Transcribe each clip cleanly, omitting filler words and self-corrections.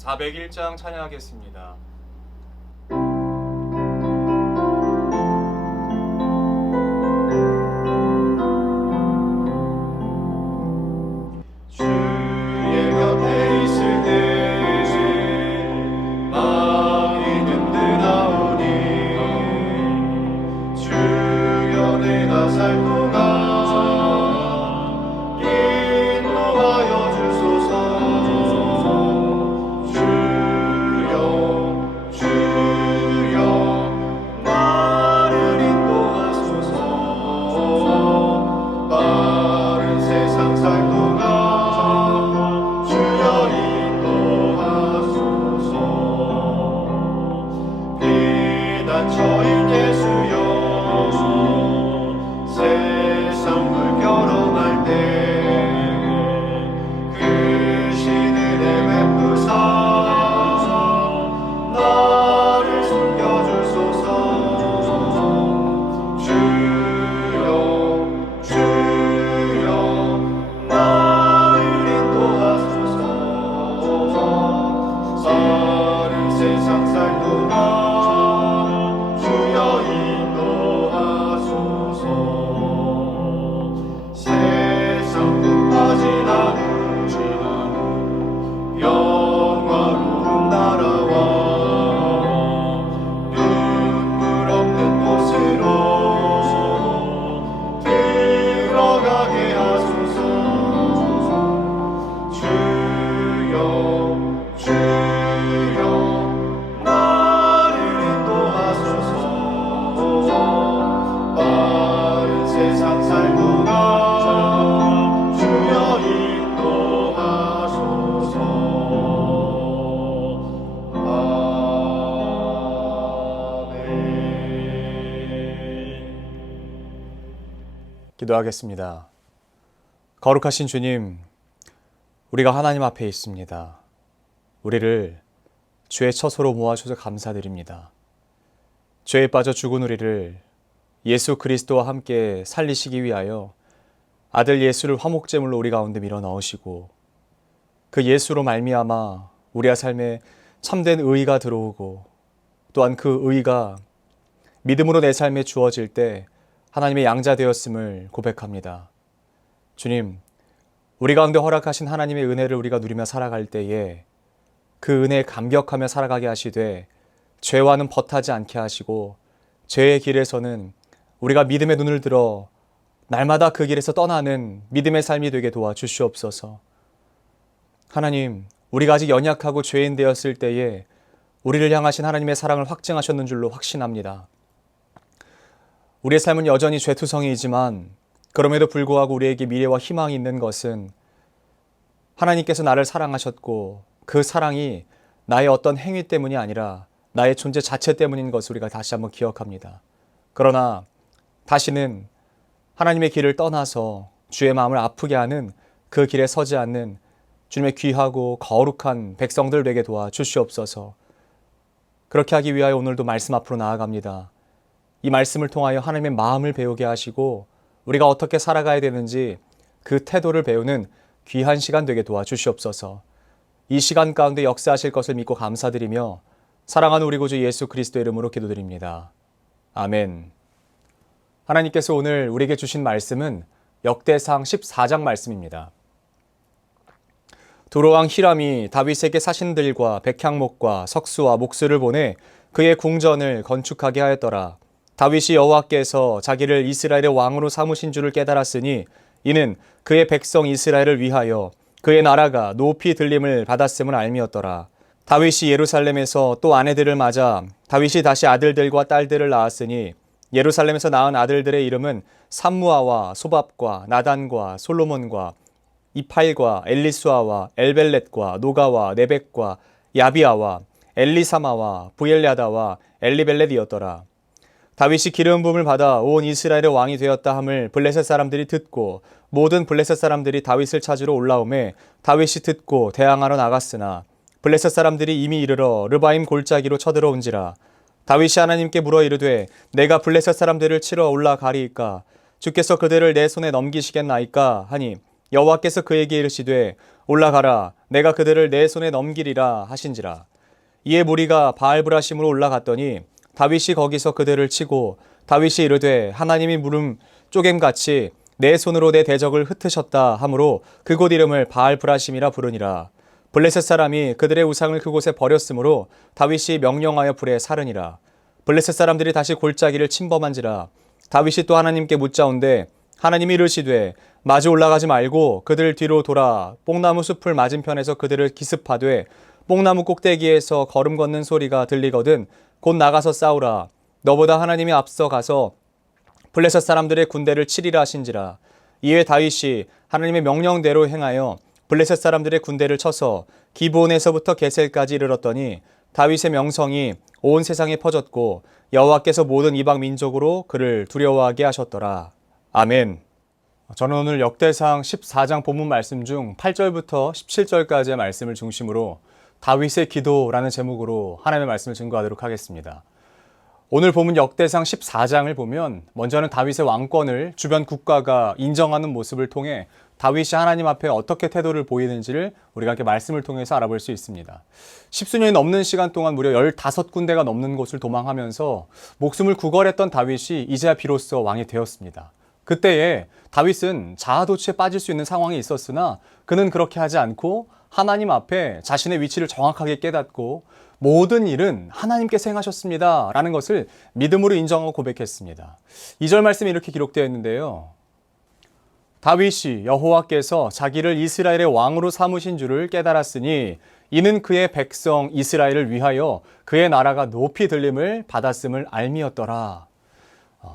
401장 찬양하겠습니다. 주의 곁에 있을 때 마음이 든든하오니 주여 내가 살 동안 인도하여 주소서. 주여 나를 인도하소서. 빠른 세상 살 동안 주여 인도하소서. 피난처인 예수여 세상 물결어날 때 그 신은혜 베푸사 나를 숨겨주소서. 주여 나를 인도하소서. 빠른 세상 살 동안 주여 인도하소서. 세상 끝까지 나는 영화로운 나라와 눈물 없는 곳으로 들어가게 하소서. 주여 나를 인도하소서. 빠른 세상 살 동안 주여 인도하소서. 아멘. 기도하겠습니다. 거룩하신 주님, 우리가 하나님 앞에 있습니다. 우리를 주의 처소로 모아주셔서 감사드립니다. 죄에 빠져 죽은 우리를 예수 그리스도와 함께 살리시기 위하여 아들 예수를 화목제물로 우리 가운데 밀어 넣으시고 그 예수로 말미암아 우리의 삶에 참된 의의가 들어오고 또한 그 의의가 믿음으로 내 삶에 주어질 때 하나님의 양자 되었음을 고백합니다. 주님, 우리 가운데 허락하신 하나님의 은혜를 우리가 누리며 살아갈 때에 그 은혜에 감격하며 살아가게 하시되 죄와는 벗하지 않게 하시고 죄의 길에서는 우리가 믿음의 눈을 들어 날마다 그 길에서 떠나는 믿음의 삶이 되게 도와주시옵소서. 하나님, 우리가 아직 연약하고 죄인 되었을 때에 우리를 향하신 하나님의 사랑을 확증하셨는 줄로 확신합니다. 우리의 삶은 여전히 죄투성이이지만 그럼에도 불구하고 우리에게 미래와 희망이 있는 것은 하나님께서 나를 사랑하셨고 그 사랑이 나의 어떤 행위 때문이 아니라 나의 존재 자체 때문인 것을 우리가 다시 한번 기억합니다. 그러나 다시는 하나님의 길을 떠나서 주의 마음을 아프게 하는 그 길에 서지 않는 주님의 귀하고 거룩한 백성들 되게 도와주시옵소서. 그렇게 하기 위하여 오늘도 말씀 앞으로 나아갑니다. 이 말씀을 통하여 하나님의 마음을 배우게 하시고 우리가 어떻게 살아가야 되는지 그 태도를 배우는 귀한 시간 되게 도와주시옵소서. 이 시간 가운데 역사하실 것을 믿고 감사드리며 사랑하는 우리 구주 예수 그리스도의 이름으로 기도드립니다. 아멘. 하나님께서 오늘 우리에게 주신 말씀은 역대상 14장 말씀입니다. 두로왕 히람이 다윗에게 사신들과 백향목과 석수와 목수를 보내 그의 궁전을 건축하게 하였더라. 다윗이 여호와께서 자기를 이스라엘의 왕으로 삼으신 줄을 깨달았으니 이는 그의 백성 이스라엘을 위하여 그의 나라가 높이 들림을 받았음을 알미었더라. 다윗이 예루살렘에서 또 아내들을 맞아 다윗이 다시 아들들과 딸들을 낳았으니 예루살렘에서 낳은 아들들의 이름은 삼무아와 소밥과 나단과 솔로몬과 이팔과 엘리수아와 엘벨렛과 노가와 네벡과 야비아와 엘리사마와 부엘야다와 엘리벨렛이었더라. 다윗이 기름 부음을 받아 온 이스라엘의 왕이 되었다 함을 블레셋 사람들이 듣고 모든 블레셋 사람들이 다윗을 찾으러 올라오매 다윗이 듣고 대항하러 나갔으나 블레셋 사람들이 이미 이르러 르바임 골짜기로 쳐들어온지라. 다윗이 하나님께 물어 이르되 내가 블레셋 사람들을 치러 올라가리이까 주께서 그들을 내 손에 넘기시겠나이까 하니 여호와께서 그에게 이르시되 올라가라 내가 그들을 내 손에 넘기리라 하신지라. 이에 무리가 바알브라심으로 올라갔더니 다윗이 거기서 그들을 치고 다윗이 이르되 하나님이 물음 쪼갰같이 내 손으로 내 대적을 흩으셨다 하므로 그곳 이름을 바알브라심이라 부르니라. 블레셋 사람이 그들의 우상을 그곳에 버렸으므로 다윗이 명령하여 불에 사르니라. 블레셋 사람들이 다시 골짜기를 침범한지라. 다윗이 또 하나님께 묻자온대 하나님이 이르시되 마주 올라가지 말고 그들 뒤로 돌아 뽕나무 숲을 맞은편에서 그들을 기습하되 뽕나무 꼭대기에서 걸음 걷는 소리가 들리거든 곧 나가서 싸우라. 너보다 하나님이 앞서 가서 블레셋 사람들의 군대를 치리라 하신지라. 이에 다윗이 하나님의 명령대로 행하여 블레셋 사람들의 군대를 쳐서 기브온에서부터 게셀까지 이르렀더니 다윗의 명성이 온 세상에 퍼졌고 여호와께서 모든 이방 민족으로 그를 두려워하게 하셨더라. 아멘. 저는 오늘 역대상 14장 본문 말씀 중 8절부터 17절까지의 말씀을 중심으로 다윗의 기도라는 제목으로 하나님의 말씀을 증거하도록 하겠습니다. 오늘 본문 역대상 14장을 보면 먼저는 다윗의 왕권을 주변 국가가 인정하는 모습을 통해 다윗이 하나님 앞에 어떻게 태도를 보이는지를 우리가 이렇게 말씀을 통해서 알아볼 수 있습니다. 십수년이 넘는 시간 동안 무려 15군데가 넘는 곳을 도망하면서 목숨을 구걸했던 다윗이 이제야 비로소 왕이 되었습니다. 그때에 다윗은 자아도취에 빠질 수 있는 상황이 있었으나 그는 그렇게 하지 않고 하나님 앞에 자신의 위치를 정확하게 깨닫고 모든 일은 하나님께서 행하셨습니다 라는 것을 믿음으로 인정하고 고백했습니다. 2절 말씀이 이렇게 기록되어 있는데요. 다윗이 여호와께서 자기를 이스라엘의 왕으로 삼으신 줄을 깨달았으니 이는 그의 백성 이스라엘을 위하여 그의 나라가 높이 들림을 받았음을 알미였더라.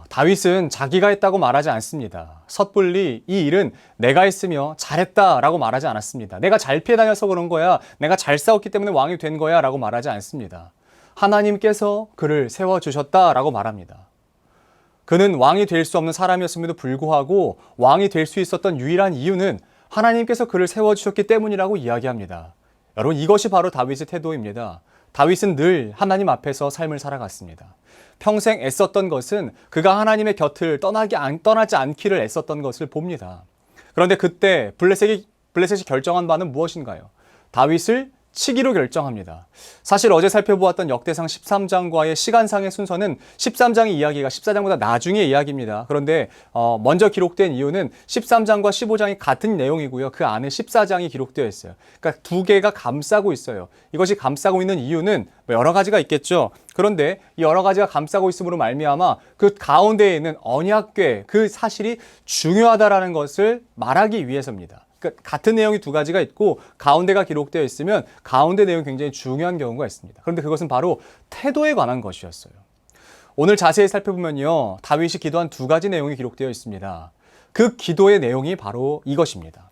다윗은 자기가 했다고 말하지 않습니다. 섣불리 이 일은 내가 했으며 잘했다라고 말하지 않았습니다. 내가 잘 피해 다녀서 그런 거야. 내가 잘 싸웠기 때문에 왕이 된 거야 라고 말하지 않습니다. 하나님께서 그를 세워주셨다라고 말합니다. 그는 왕이 될 수 없는 사람이었음에도 불구하고 왕이 될 수 있었던 유일한 이유는 하나님께서 그를 세워주셨기 때문이라고 이야기합니다. 여러분, 이것이 바로 다윗의 태도입니다. 다윗은 늘 하나님 앞에서 삶을 살아갔습니다. 평생 애썼던 것은 그가 하나님의 곁을 떠나지 않기를 애썼던 것을 봅니다. 그런데 그때 블레셋이 결정한 바는 무엇인가요? 다윗을 치기로 결정합니다. 사실 어제 살펴보았던 역대상 13장과의 시간상의 순서는 13장의 이야기가 14장보다 나중의 이야기입니다. 그런데 먼저 기록된 이유는 13장과 15장이 같은 내용이고요. 그 안에 14장이 기록되어 있어요. 그러니까 두 개가 감싸고 있어요. 이것이 감싸고 있는 이유는 여러 가지가 있겠죠. 그런데 이 여러 가지가 감싸고 있음으로 말미암아 그 가운데에 있는 언약궤, 그 사실이 중요하다라는 것을 말하기 위해서입니다. 같은 내용이 두 가지가 있고 가운데가 기록되어 있으면 가운데 내용이 굉장히 중요한 경우가 있습니다. 그런데 그것은 바로 태도에 관한 것이었어요. 오늘 자세히 살펴보면요, 다윗이 기도한 두 가지 내용이 기록되어 있습니다. 그 기도의 내용이 바로 이것입니다.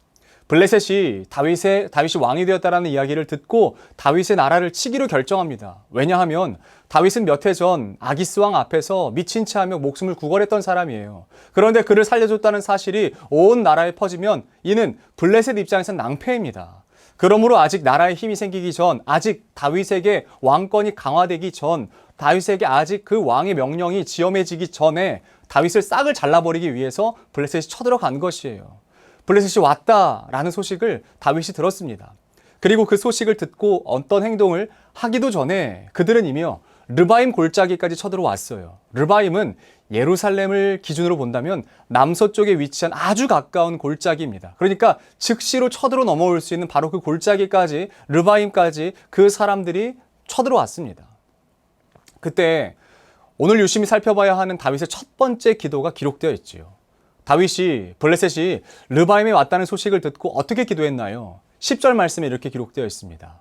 블레셋이 다윗이 왕이 되었다라는 이야기를 듣고 다윗의 나라를 치기로 결정합니다. 왜냐하면 다윗은 몇 해 전 아기스 왕 앞에서 미친 채 하며 목숨을 구걸했던 사람이에요. 그런데 그를 살려줬다는 사실이 온 나라에 퍼지면 이는 블레셋 입장에서는 낭패입니다. 그러므로 아직 나라에 힘이 생기기 전, 아직 다윗에게 왕권이 강화되기 전, 다윗에게 아직 그 왕의 명령이 지엄해지기 전에 다윗을 싹을 잘라버리기 위해서 블레셋이 쳐들어간 것이에요. 블레셋이 왔다라는 소식을 다윗이 들었습니다. 그리고 그 소식을 듣고 어떤 행동을 하기도 전에 그들은 이미요 르바임 골짜기까지 쳐들어왔어요. 르바임은 예루살렘을 기준으로 본다면 남서쪽에 위치한 아주 가까운 골짜기입니다. 그러니까 즉시로 쳐들어 넘어올 수 있는 바로 그 골짜기까지, 르바임까지 그 사람들이 쳐들어왔습니다. 그때 오늘 유심히 살펴봐야 하는 다윗의 첫 번째 기도가 기록되어 있지요. 블레셋이 르바임에 왔다는 소식을 듣고 어떻게 기도했나요? 10절 말씀에 이렇게 기록되어 있습니다.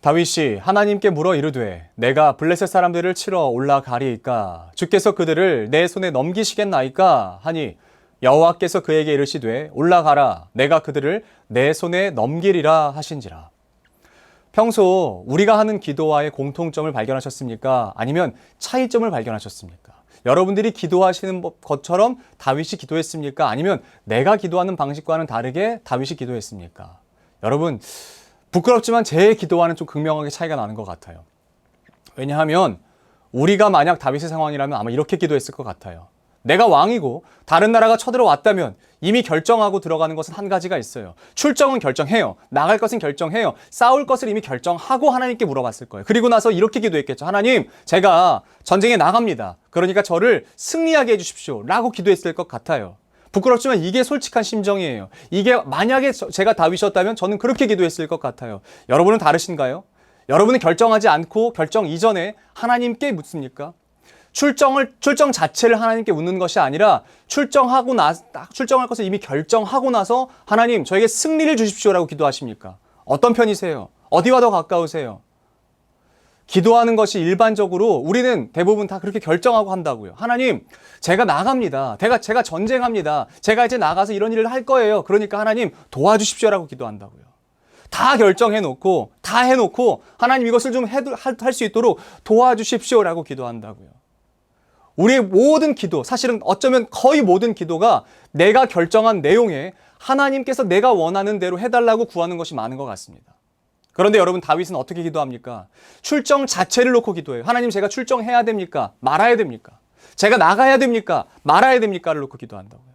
다윗이 하나님께 물어 이르되 내가 블레셋 사람들을 치러 올라가리이까 주께서 그들을 내 손에 넘기시겠나이까 하니 여호와께서 그에게 이르시되 올라가라 내가 그들을 내 손에 넘기리라 하신지라. 평소 우리가 하는 기도와의 공통점을 발견하셨습니까? 아니면 차이점을 발견하셨습니까? 여러분들이 기도하시는 것처럼 다윗이 기도했습니까? 아니면 내가 기도하는 방식과는 다르게 다윗이 기도했습니까? 여러분, 부끄럽지만 제 기도와는 좀 극명하게 차이가 나는 것 같아요. 왜냐하면 우리가 만약 다윗의 상황이라면 아마 이렇게 기도했을 것 같아요. 내가 왕이고 다른 나라가 쳐들어왔다면 이미 결정하고 들어가는 것은 한 가지가 있어요. 출정은 결정해요. 나갈 것은 결정해요. 싸울 것을 이미 결정하고 하나님께 물어봤을 거예요. 그리고 나서 이렇게 기도했겠죠. 하나님, 제가 전쟁에 나갑니다. 그러니까 저를 승리하게 해주십시오. 라고 기도했을 것 같아요. 부끄럽지만 이게 솔직한 심정이에요. 이게 만약에 제가 다윗이었다면 저는 그렇게 기도했을 것 같아요. 여러분은 다르신가요? 여러분은 결정하지 않고 결정 이전에 하나님께 묻습니까? 출정 자체를 하나님께 묻는 것이 아니라 출정할 것을 이미 결정하고 나서 하나님, 저에게 승리를 주십시오라고 기도하십니까? 어떤 편이세요? 어디와 더 가까우세요? 기도하는 것이 일반적으로 우리는 대부분 다 그렇게 결정하고 한다고요. 하나님, 제가 나갑니다. 제가 전쟁합니다. 제가 이제 나가서 이런 일을 할 거예요. 그러니까 하나님 도와주십시오라고 기도한다고요. 다 결정해놓고 다 해놓고 하나님 이것을 좀 할 수 있도록 도와주십시오라고 기도한다고요. 우리의 모든 기도, 사실은 어쩌면 거의 모든 기도가 내가 결정한 내용에 하나님께서 내가 원하는 대로 해달라고 구하는 것이 많은 것 같습니다. 그런데 여러분, 다윗은 어떻게 기도합니까? 출정 자체를 놓고 기도해요. 하나님, 제가 출정해야 됩니까? 말아야 됩니까? 제가 나가야 됩니까? 말아야 됩니까?를 놓고 기도한다고요.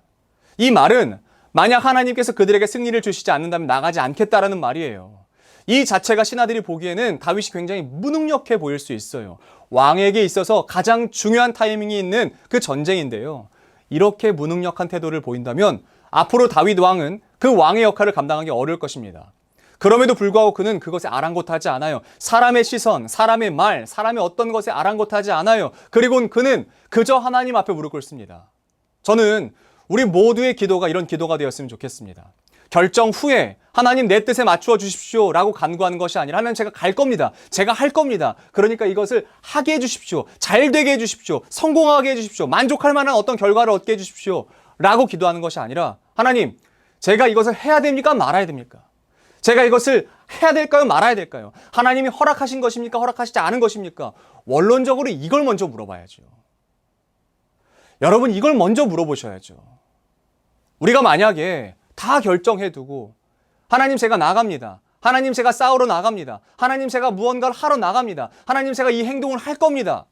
이 말은 만약 하나님께서 그들에게 승리를 주시지 않는다면 나가지 않겠다라는 말이에요. 이 자체가 신하들이 보기에는 다윗이 굉장히 무능력해 보일 수 있어요. 왕에게 있어서 가장 중요한 타이밍이 있는 그 전쟁인데요. 이렇게 무능력한 태도를 보인다면 앞으로 다윗 왕은 그 왕의 역할을 감당하기 어려울 것입니다. 그럼에도 불구하고 그는 그것에 아랑곳하지 않아요. 사람의 시선, 사람의 말, 사람의 어떤 것에 아랑곳하지 않아요. 그리고 그는 그저 하나님 앞에 무릎 꿇습니다. 저는 우리 모두의 기도가 이런 기도가 되었으면 좋겠습니다. 결정 후에 하나님, 내 뜻에 맞추어 주십시오 라고 간구하는 것이 아니라 하나님, 제가 갈 겁니다. 제가 할 겁니다. 그러니까 이것을 하게 해주십시오. 잘 되게 해주십시오. 성공하게 해주십시오. 만족할 만한 어떤 결과를 얻게 해주십시오 라고 기도하는 것이 아니라 하나님, 제가 이것을 해야 됩니까? 말아야 됩니까? 제가 이것을 해야 될까요? 말아야 될까요? 하나님이 허락하신 것입니까? 허락하시지 않은 것입니까? 원론적으로 이걸 먼저 물어봐야죠. 여러분, 이걸 먼저 물어보셔야죠. 우리가 만약에 다 결정해두고 하나님, 제가 나갑니다. 하나님, 제가 싸우러 나갑니다. 하나님, 제가 무언가를 하러 나갑니다. 하나님, 제가 이 행동을 할 겁니다.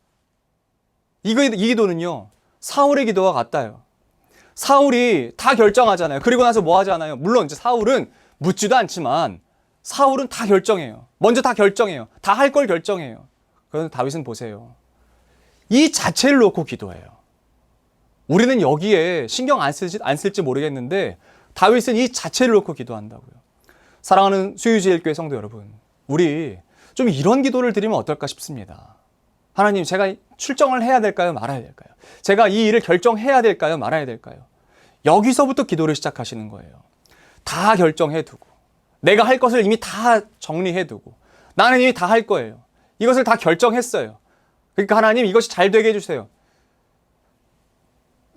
이 기도는요, 사울의 기도와 같아요. 사울이 다 결정하잖아요. 그리고 나서 뭐 하잖아요. 물론 이제 사울은 묻지도 않지만 사울은 다 결정해요. 먼저 다 결정해요. 다 할 걸 결정해요. 그런데 다윗은 보세요. 이 자체를 놓고 기도해요. 우리는 여기에 신경 안 쓸지 모르겠는데 다윗은 이 자체를 놓고 기도한다고요. 사랑하는 수유지엘교회 성도 여러분, 우리 좀 이런 기도를 드리면 어떨까 싶습니다. 하나님, 제가 출정을 해야 될까요? 말아야 될까요? 제가 이 일을 결정해야 될까요? 말아야 될까요? 여기서부터 기도를 시작하시는 거예요. 다 결정해두고 내가 할 것을 이미 다 정리해두고 나는 이미 다 할 거예요. 이것을 다 결정했어요. 그러니까 하나님, 이것이 잘 되게 해주세요.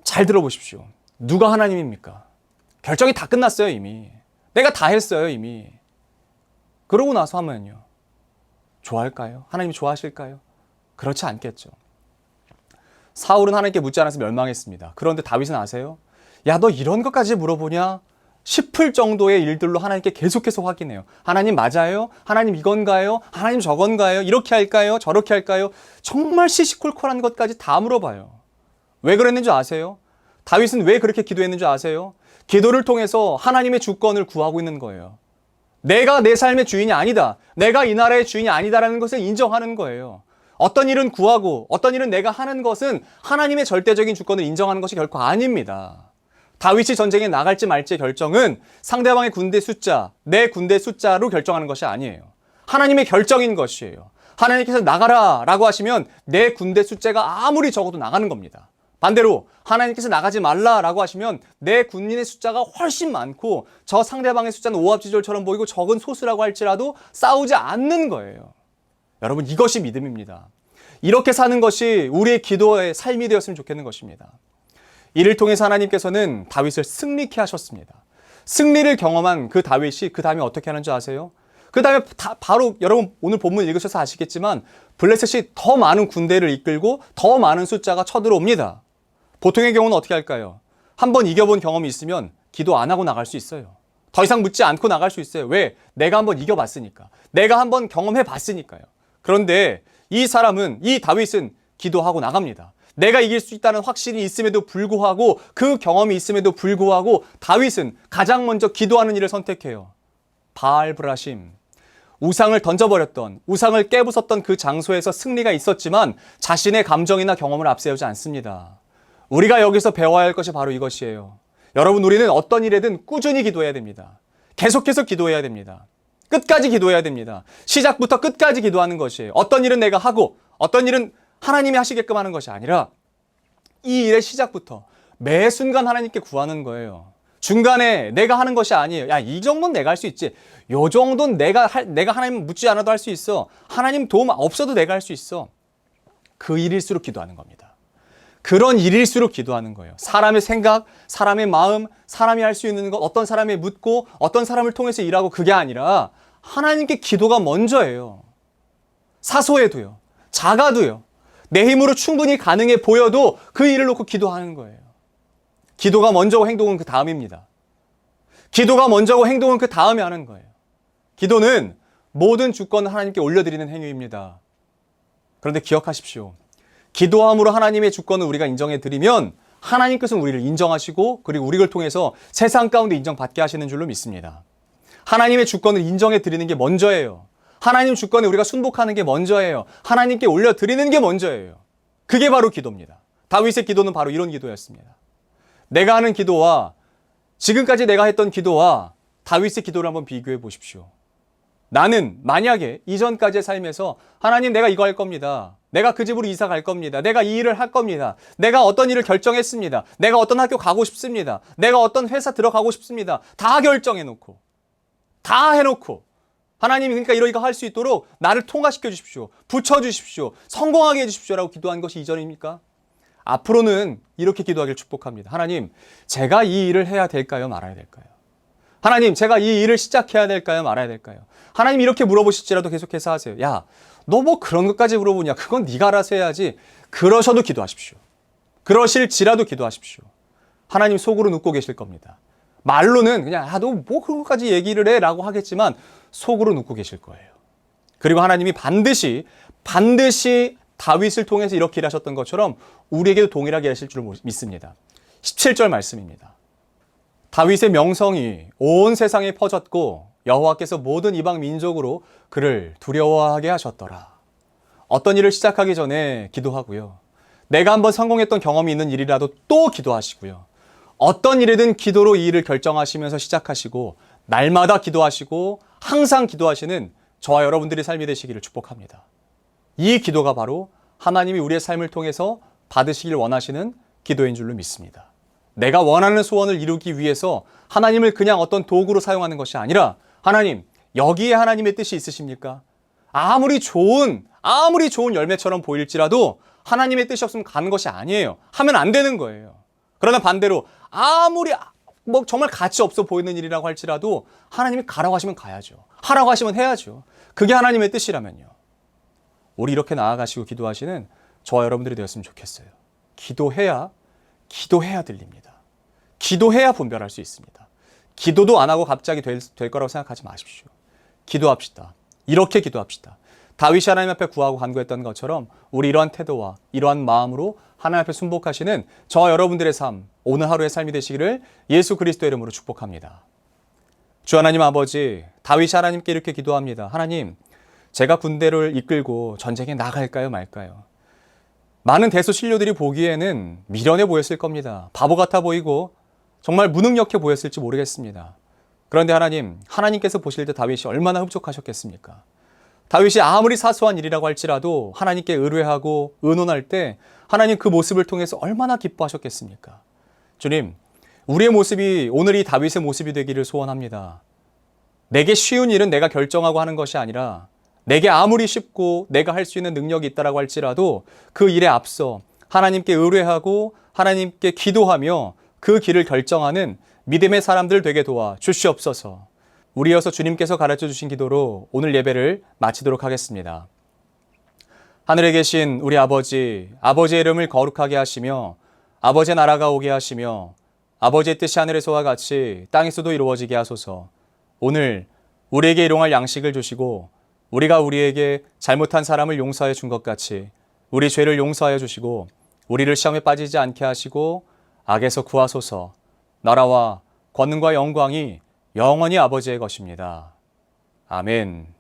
잘 들어보십시오. 누가 하나님입니까? 결정이 다 끝났어요. 이미 내가 다 했어요. 이미. 그러고 나서 하면요, 좋아할까요? 하나님이 좋아하실까요? 그렇지 않겠죠. 사울은 하나님께 묻지 않아서 멸망했습니다. 그런데 다윗은 아세요? 야, 너 이런 것까지 물어보냐? 싶을 정도의 일들로 하나님께 계속해서 확인해요. 하나님 맞아요? 하나님 이건가요? 하나님 저건가요? 이렇게 할까요? 저렇게 할까요? 정말 시시콜콜한 것까지 다 물어봐요. 왜 그랬는지 아세요? 다윗은 왜 그렇게 기도했는지 아세요? 기도를 통해서 하나님의 주권을 구하고 있는 거예요. 내가 내 삶의 주인이 아니다. 내가 이 나라의 주인이 아니다라는 것을 인정하는 거예요. 어떤 일은 구하고 어떤 일은 내가 하는 것은 하나님의 절대적인 주권을 인정하는 것이 결코 아닙니다. 다윗이 전쟁에 나갈지 말지의 결정은 상대방의 군대 숫자, 내 군대 숫자로 결정하는 것이 아니에요. 하나님의 결정인 것이에요. 하나님께서 나가라 라고 하시면 내 군대 숫자가 아무리 적어도 나가는 겁니다. 반대로 하나님께서 나가지 말라라고 하시면 내 군인의 숫자가 훨씬 많고 저 상대방의 숫자는 오합지졸처럼 보이고 적은 소수라고 할지라도 싸우지 않는 거예요. 여러분, 이것이 믿음입니다. 이렇게 사는 것이 우리의 기도의 삶이 되었으면 좋겠는 것입니다. 이를 통해서 하나님께서는 다윗을 승리케 하셨습니다. 승리를 경험한 그 다윗이 그 다음에 어떻게 하는지 아세요? 그 다음에 바로 여러분 오늘 본문 읽으셔서 아시겠지만 블레셋이 더 많은 군대를 이끌고 더 많은 숫자가 쳐들어옵니다. 보통의 경우는 어떻게 할까요? 한번 이겨본 경험이 있으면 기도 안 하고 나갈 수 있어요. 더 이상 묻지 않고 나갈 수 있어요. 왜? 내가 한번 이겨봤으니까. 내가 한번 경험해봤으니까요. 그런데 이 다윗은 기도하고 나갑니다. 내가 이길 수 있다는 확신이 있음에도 불구하고 그 경험이 있음에도 불구하고 다윗은 가장 먼저 기도하는 일을 선택해요. 바알브라심, 우상을 던져버렸던, 우상을 깨부쉈던 그 장소에서 승리가 있었지만 자신의 감정이나 경험을 앞세우지 않습니다. 우리가 여기서 배워야 할 것이 바로 이것이에요. 여러분, 우리는 어떤 일에든 꾸준히 기도해야 됩니다. 계속해서 기도해야 됩니다. 끝까지 기도해야 됩니다. 시작부터 끝까지 기도하는 것이에요. 어떤 일은 내가 하고 어떤 일은 하나님이 하시게끔 하는 것이 아니라 이 일의 시작부터 매 순간 하나님께 구하는 거예요. 중간에 내가 하는 것이 아니에요. 야, 이 정도는 내가 할 수 있지. 요 정도는 내가 하나님 묻지 않아도 할 수 있어. 하나님 도움 없어도 내가 할 수 있어. 그 일일수록 기도하는 겁니다. 그런 일일수록 기도하는 거예요. 사람의 생각, 사람의 마음, 사람이 할 수 있는 것, 어떤 사람에 묻고 어떤 사람을 통해서 일하고 그게 아니라 하나님께 기도가 먼저예요. 사소해도요. 작아도요. 내 힘으로 충분히 가능해 보여도 그 일을 놓고 기도하는 거예요. 기도가 먼저고 행동은 그 다음입니다. 기도가 먼저고 행동은 그 다음에 하는 거예요. 기도는 모든 주권을 하나님께 올려드리는 행위입니다. 그런데 기억하십시오. 기도함으로 하나님의 주권을 우리가 인정해드리면 하나님께서는 우리를 인정하시고 그리고 우리를 통해서 세상 가운데 인정받게 하시는 줄로 믿습니다. 하나님의 주권을 인정해드리는 게 먼저예요. 하나님 주권에 우리가 순복하는 게 먼저예요. 하나님께 올려드리는 게 먼저예요. 그게 바로 기도입니다. 다윗의 기도는 바로 이런 기도였습니다. 내가 하는 기도와 지금까지 내가 했던 기도와 다윗의 기도를 한번 비교해 보십시오. 나는 만약에 이전까지의 삶에서 하나님 내가 이거 할 겁니다. 내가 그 집으로 이사 갈 겁니다. 내가 이 일을 할 겁니다. 내가 어떤 일을 결정했습니다. 내가 어떤 학교 가고 싶습니다. 내가 어떤 회사 들어가고 싶습니다. 다 결정해놓고 다 해놓고 하나님이 그러니까 이거 할 수 있도록 나를 통과시켜 주십시오. 붙여주십시오. 성공하게 해주십시오라고 기도한 것이 이전입니까? 앞으로는 이렇게 기도하기를 축복합니다. 하나님, 제가 이 일을 해야 될까요? 말아야 될까요? 하나님, 제가 이 일을 시작해야 될까요? 말아야 될까요? 하나님 이렇게 물어보실지라도 계속해서 하세요. 야, 너 뭐 그런 것까지 물어보냐? 그건 네가 알아서 해야지. 그러셔도 기도하십시오. 그러실지라도 기도하십시오. 하나님 속으로 눕고 계실 겁니다. 말로는 그냥 너 뭐 그런 것까지 얘기를 해 라고 하겠지만 속으로 눕고 계실 거예요. 그리고 하나님이 반드시 다윗을 통해서 이렇게 일하셨던 것처럼 우리에게도 동일하게 하실 줄 믿습니다. 17절 말씀입니다. 다윗의 명성이 온 세상에 퍼졌고 여호와께서 모든 이방 민족으로 그를 두려워하게 하셨더라. 어떤 일을 시작하기 전에 기도하고요. 내가 한번 성공했던 경험이 있는 일이라도 또 기도하시고요. 어떤 일이든 기도로 이 일을 결정하시면서 시작하시고 날마다 기도하시고 항상 기도하시는 저와 여러분들의 삶이 되시기를 축복합니다. 이 기도가 바로 하나님이 우리의 삶을 통해서 받으시길 원하시는 기도인 줄로 믿습니다. 내가 원하는 소원을 이루기 위해서 하나님을 그냥 어떤 도구로 사용하는 것이 아니라 하나님, 여기에 하나님의 뜻이 있으십니까? 아무리 좋은 열매처럼 보일지라도 하나님의 뜻이 없으면 가는 것이 아니에요. 하면 안 되는 거예요. 그러나 반대로 아무리 정말 가치 없어 보이는 일이라고 할지라도 하나님이 가라고 하시면 가야죠. 하라고 하시면 해야죠. 그게 하나님의 뜻이라면요. 우리 이렇게 나아가시고 기도하시는 저와 여러분들이 되었으면 좋겠어요. 기도해야 들립니다. 기도해야 분별할 수 있습니다. 기도도 안 하고 갑자기 될 거라고 생각하지 마십시오. 기도합시다. 이렇게 기도합시다. 다윗이 하나님 앞에 구하고 간구했던 것처럼 우리 이러한 태도와 이러한 마음으로 하나님 앞에 순복하시는 저와 여러분들의 삶, 오늘 하루의 삶이 되시기를 예수 그리스도의 이름으로 축복합니다. 주 하나님 아버지, 다윗이 하나님께 이렇게 기도합니다. 하나님, 제가 군대를 이끌고 전쟁에 나갈까요, 말까요? 많은 대소신료들이 보기에는 미련해 보였을 겁니다. 바보 같아 보이고 정말 무능력해 보였을지 모르겠습니다. 그런데 하나님께서 보실 때 다윗이 얼마나 흡족하셨겠습니까? 다윗이 아무리 사소한 일이라고 할지라도 하나님께 의뢰하고 의논할 때 하나님 그 모습을 통해서 얼마나 기뻐하셨겠습니까? 주님, 우리의 모습이 오늘 이 다윗의 모습이 되기를 소원합니다. 내게 쉬운 일은 내가 결정하고 하는 것이 아니라 내게 아무리 쉽고 내가 할 수 있는 능력이 있다라고 할지라도 그 일에 앞서 하나님께 의뢰하고 하나님께 기도하며 그 길을 결정하는 믿음의 사람들 되게 도와 주시옵소서. 우리 이어서 주님께서 가르쳐 주신 기도로 오늘 예배를 마치도록 하겠습니다. 하늘에 계신 우리 아버지의 이름을 거룩하게 하시며 아버지의 나라가 오게 하시며 아버지의 뜻이 하늘에서와 같이 땅에서도 이루어지게 하소서. 오늘 우리에게 일용할 양식을 주시고 우리가 우리에게 잘못한 사람을 용서해 준 것 같이 우리 죄를 용서하여 주시고 우리를 시험에 빠지지 않게 하시고 악에서 구하소서. 나라와 권능과 영광이 영원히 아버지의 것입니다. 아멘.